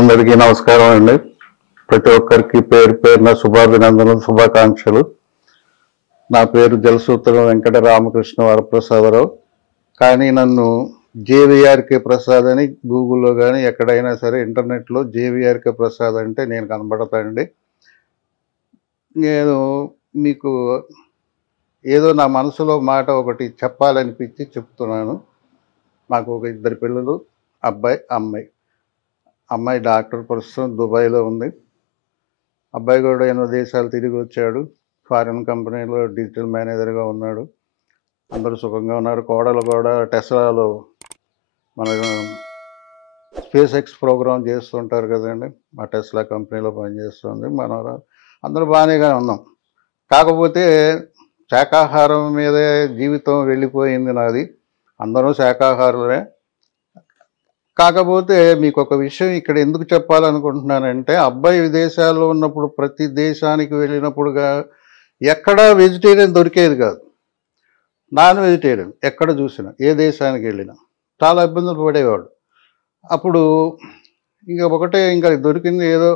అందరికీ నమస్కారం అండి. ప్రతి ఒక్కరికి పేరు పేరున శుభాభినందనలు, శుభాకాంక్షలు. నా పేరు జలసూత్రం వెంకట రామకృష్ణ వరప్రసాదరావు. కానీ నన్ను జేవిఆర్కే ప్రసాద్ అని గూగుల్లో కానీ ఎక్కడైనా సరే ఇంటర్నెట్లో జేవిఆర్కే ప్రసాద్ అంటే నేను కనబడతానండి. నేను మీకు ఏదో నా మనసులో మాట ఒకటి చెప్పాలనిపించి చెప్తున్నాను. నాకు ఒక ఇద్దరు పిల్లలు, అబ్బాయి అమ్మాయి. అమ్మాయి డాక్టర్, ప్రస్తుతం దుబాయ్లో ఉంది. అబ్బాయి కూడా ఎన్నో దేశాలు తిరిగి వచ్చాడు. ఫారిన్ కంపెనీలో డిజిటల్ మేనేజర్గా ఉన్నాడు. అందరూ సుఖంగా ఉన్నారు. కోడలు కూడా టెస్లాలో మన స్పేస్ ఎక్స్ ప్రోగ్రామ్ చేస్తుంటారు కదండి, ఆ టెస్లా కంపెనీలో పనిచేస్తుంది. మనం అందరూ బాగానే ఉన్నాం. కాకపోతే శాకాహారం మీదే జీవితం వెళ్ళిపోయింది నాది. అందరూ శాకాహారులే. కాకపోతే మీకు ఒక విషయం ఇక్కడ ఎందుకు చెప్పాలనుకుంటున్నానంటే, అబ్బాయి విదేశాల్లో ఉన్నప్పుడు ప్రతి దేశానికి వెళ్ళినప్పుడుగా ఎక్కడా వెజిటేరియన్ దొరికేది కాదు. నాన్ వెజిటేరియన్ ఎక్కడ చూసినా, ఏ దేశానికి వెళ్ళినా చాలా ఇబ్బందులు పడేవాడు. అప్పుడు ఇంకా దొరికింది ఏదో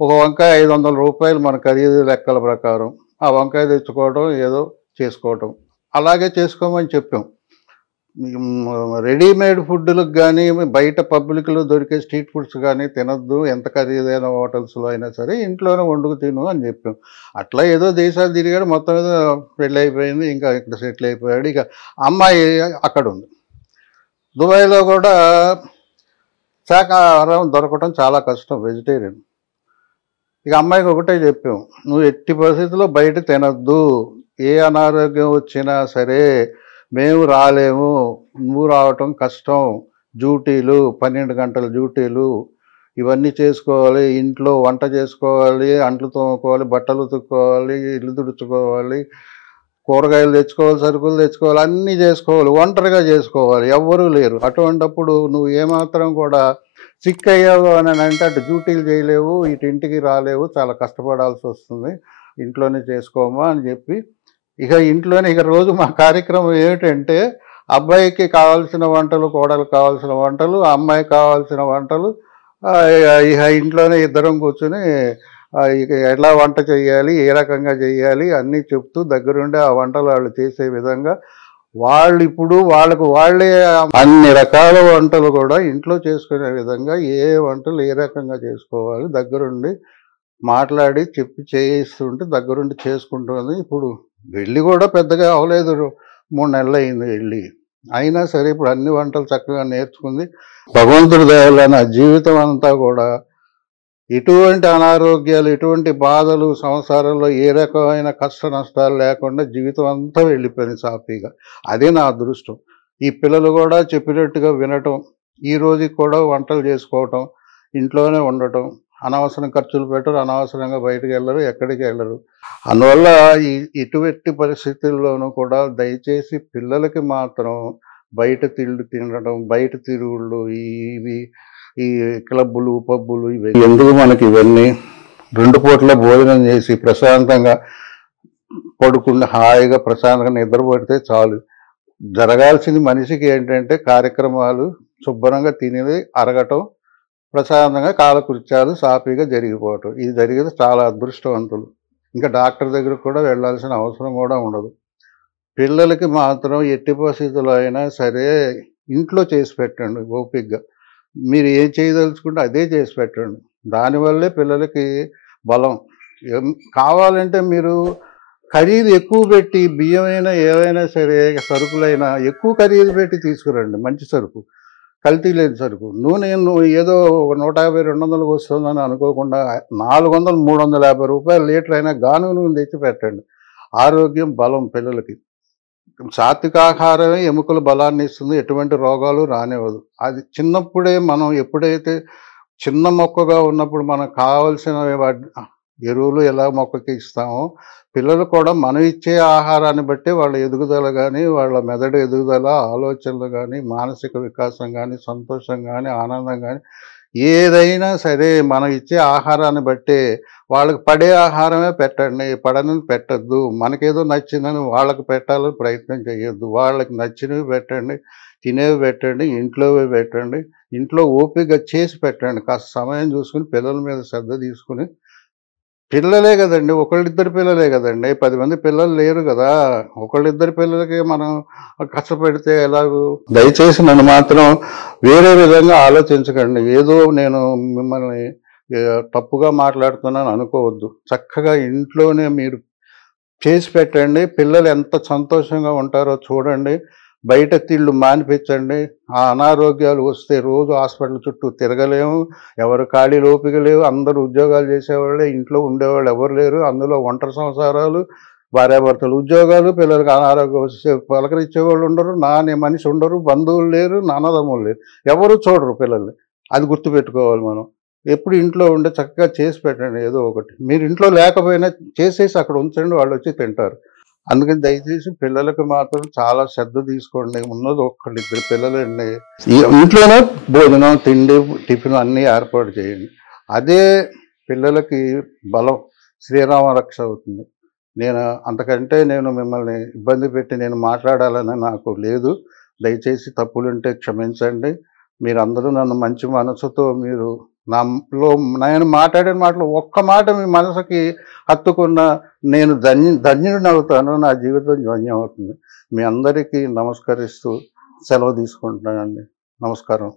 ఒక వంకాయ 500 రూపాయలు మన ఖరీదు లెక్కల ప్రకారం. ఆ వంకాయ తెచ్చుకోవడం, ఏదో చేసుకోవటం, అలాగే చేసుకోమని చెప్పాం. రెడీమేడ్ ఫుడ్లకు కానీ, బయట పబ్లిక్లో దొరికే స్ట్రీట్ ఫుడ్స్ కానీ తినద్దు. ఎంత ఖరీదైన హోటల్స్లో అయినా సరే ఇంట్లోనే వండుకు తిను అని చెప్పాం. అట్లా ఏదో దేశాలు తిరిగాడు. మొత్తం మీద పెళ్ళి అయిపోయింది. ఇంకా ఇక్కడ సెటిల్ అయిపోయాడు. ఇక అమ్మాయి అక్కడ ఉంది. దుబాయ్లో కూడా శాకాహారం దొరకటం చాలా కష్టం, వెజిటేరియన్. ఇక అమ్మాయికి ఒకటే చెప్పాం, నువ్వు ఎట్టి పరిస్థితుల్లో బయట తినద్దు. ఏ అనారోగ్యం వచ్చినా సరే మేము రాలేము, నువ్వు రావటం కష్టం. డ్యూటీలు, 12 గంటల డ్యూటీలు, ఇవన్నీ చేసుకోవాలి. ఇంట్లో వంట చేసుకోవాలి, అంట్లు తోముకోవాలి, బట్టలు ఉతుక్కోవాలి, ఇల్లు తుడుచుకోవాలి, కూరగాయలు తెచ్చుకోవాలి, సరుకులు తెచ్చుకోవాలి, అన్నీ చేసుకోవాలి. ఒంటరిగా చేసుకోవాలి, ఎవ్వరూ లేరు. అటువంటప్పుడు నువ్వు ఏమాత్రం కూడా సిక్ అయ్యావు అని అంటే అటు డ్యూటీలు చేయలేవు, ఇటు ఇంటికి రాలేవు, చాలా కష్టపడాల్సి వస్తుంది. ఇంట్లోనే చేసుకోమా అని చెప్పి ఇక రోజు మా కార్యక్రమం ఏమిటంటే, అబ్బాయికి కావాల్సిన వంటలు, కోడలకు కావాల్సిన వంటలు, అమ్మాయికి కావాల్సిన వంటలు, ఇక ఇంట్లోనే ఇద్దరం కూర్చుని ఇక ఎలా వంట చేయాలి, ఏ రకంగా చేయాలి అన్నీ చెప్తూ దగ్గరుండి ఆ వంటలు వాళ్ళు చేసే విధంగా, వాళ్ళకు వాళ్ళే అన్ని రకాల వంటలు కూడా ఇంట్లో చేసుకునే విధంగా, ఏ వంటలు ఏ రకంగా చేసుకోవాలి దగ్గరుండి మాట్లాడి చెప్పి చేయిస్తుంటే దగ్గరుండి చేసుకుంటుంది. ఇప్పుడు వెళ్ళి కూడా పెద్దగా అవ్వలేదు, 3 నెలలు అయింది వెళ్ళి. అయినా సరే ఇప్పుడు అన్ని వంటలు చక్కగా నేర్చుకుంది. భగవంతుడి దయ వల్ల నా జీవితం అంతా కూడా ఎటువంటి అనారోగ్యాలు, ఎటువంటి బాధలు, సంసారంలో ఏ రకమైన కష్ట నష్టాలు లేకుండా జీవితం అంతా వెళ్ళిపోయింది సాఫీగా. అదే నా అదృష్టం. ఈ పిల్లలు కూడా చెప్పినట్టుగా వినటం, ఈ రోజుకి కూడా వంటలు చేసుకోవటం, ఇంట్లోనే ఉండటం, అనవసరం ఖర్చులు పెట్టరు, అనవసరంగా బయటకు వెళ్ళరు, ఎక్కడికి వెళ్ళరు. అందువల్ల ఇటువంటి పరిస్థితుల్లోనూ కూడా దయచేసి పిల్లలకి మాత్రం బయట తిండి తినడం, బయట తిరుగుళ్ళు, ఈ క్లబ్బులు, పబ్బులు ఇవి ఎందుకు మనకి? ఇవన్నీ 2 పూట్ల భోజనం చేసి ప్రశాంతంగా పడుకుని హాయిగా ప్రశాంతంగా నిద్రపడితే చాలు. జరగాల్సింది మనిషికి ఏంటంటే కార్యక్రమాలు శుభ్రంగా తినేది అరగటం, ప్రశాంతంగా కాలకృత్యాలు సాఫీగా జరిగిపోవటం. ఇది జరిగేది చాలా అదృష్టవంతులు. ఇంకా డాక్టర్ దగ్గరకు కూడా వెళ్ళాల్సిన అవసరం కూడా ఉండదు. పిల్లలకి మాత్రం ఎట్టి పరిస్థితుల్లో అయినా సరే ఇంట్లో చేసి పెట్టండి ఓపికగా. మీరు ఏం చేయదలుచుకుంటే అదే చేసి పెట్టండి. దానివల్లే పిల్లలకి బలం. కావాలంటే మీరు ఖరీదు ఎక్కువ పెట్టి, బియ్యమైనా ఏవైనా సరే సరుకులైనా ఎక్కువ ఖరీదు పెట్టి తీసుకురండి. మంచి సరుకు, కల్తీ లేని సరుకు. నూనె ఏదో 150, 200కు వస్తుందని అనుకోకుండా 400, 350 రూపాయలు లీటర్ అయినా గానుగ నూనె తెచ్చి పెట్టండి. ఆరోగ్యం, బలం పిల్లలకి. సాత్విక ఆహారమే ఎముకల బలాన్ని ఇస్తుంది, ఎటువంటి రోగాలు రానివ్వదు. అది చిన్నప్పుడే మనం ఎప్పుడైతే చిన్న మొక్కగా ఉన్నప్పుడు మనకు కావాల్సిన ఎరువులు ఎలా మొక్కకి ఇస్తామో, పిల్లలు కూడా మనం ఇచ్చే ఆహారాన్ని బట్టి వాళ్ళ ఎదుగుదల కానీ, వాళ్ళ మెదడు ఎదుగుదల, ఆలోచనలు కానీ, మానసిక వికాసం కానీ, సంతోషం కానీ, ఆనందం కానీ ఏదైనా సరే మనం ఇచ్చే ఆహారాన్ని బట్టే. వాళ్ళకి పడే ఆహారమే పెట్టండి, పడనిది పెట్టద్దు. మనకేదో నచ్చిందని వాళ్ళకి పెట్టాలని ప్రయత్నం చేయొద్దు. వాళ్ళకి నచ్చినవి పెట్టండి. తినేవి పెట్టండి, ఇంట్లోవే పెట్టండి. ఇంట్లో ఓపికగా చేసి పెట్టండి. కాస్త సమయం చూసుకొని పిల్లల మీద శ్రద్ధ తీసుకొని పిల్లలే గదండీ! ఒకళ్ళిద్దరు పిల్లలే గదండీ! 10 మంది పిల్లలు లేరు గదా! ఒకళ్ళిద్దరు పిల్లలకి మనం కష్టపెడితే ఎలాగు? దయచేసి నన్ను మాత్రం వేరే విధంగా ఆలోచించకండి. ఏదో నేను మిమ్మల్ని తప్పుగా మాట్లాడుతున్నాను అనుకోవద్దు. చక్కగా ఇంట్లోనే మీరు చేసి పెట్టండి. పిల్లలు ఎంత సంతోషంగా ఉంటారో చూడండి. బయట తిళ్ళు మానిపించండి. ఆ అనారోగ్యాలు వస్తే రోజు హాస్పిటల్ చుట్టూ తిరగలేము. ఎవరు ఖాళీలు ఓపిక లేవు. అందరూ ఉద్యోగాలు చేసేవాళ్ళే. ఇంట్లో ఉండేవాళ్ళు ఎవరు లేరు. అందులో ఒంటరి సంసారాలు, భార్యాభర్తలు ఉద్యోగాలు, పిల్లలకి అనారోగ్యం వస్తే పలకరించేవాళ్ళు ఉండరు. నా అనే మనిషి ఉండరు. బంధువులు లేరు. అన్నదమ్ములు లేరు. ఎవరు చూడరు పిల్లల్ని. అది గుర్తుపెట్టుకోవాలి మనం. ఎప్పుడు ఇంట్లో ఉండి చక్కగా చేసి పెట్టండి ఏదో ఒకటి. మీరు ఇంట్లో లేకపోయినా చేసేసి అక్కడ ఉంచండి. వాళ్ళొచ్చి తింటారు. అందుకని దయచేసి పిల్లలకి మాత్రం చాలా శ్రద్ధ తీసుకోండి. ఉన్నది ఒక్కళ్ళిద్దరు పిల్లలండి. ఇంట్లోనే భోజనం, తిండి, టిఫిన్ అన్నీ ఏర్పాటు చేయండి. అదే పిల్లలకి బలం. శ్రీరామ రక్ష అవుతుంది. అంతకంటే నేను మిమ్మల్ని ఇబ్బంది పెట్టి నేను మాట్లాడాలని నాకు లేదు. దయచేసి తప్పులుంటే క్షమించండి. మీరందరూ నన్ను మంచి మనసుతో మీరు నాలో నేను మాట్లాడిన మాటలు ఒక్క మాట మీ మనసుకి హత్తుకున్న నేను ధన్యుడినవుతాను. నా జీవితం ధన్యమవుతుంది. మీ అందరికీ నమస్కరిస్తూ సెలవు తీసుకుంటున్నానండి. నమస్కారం.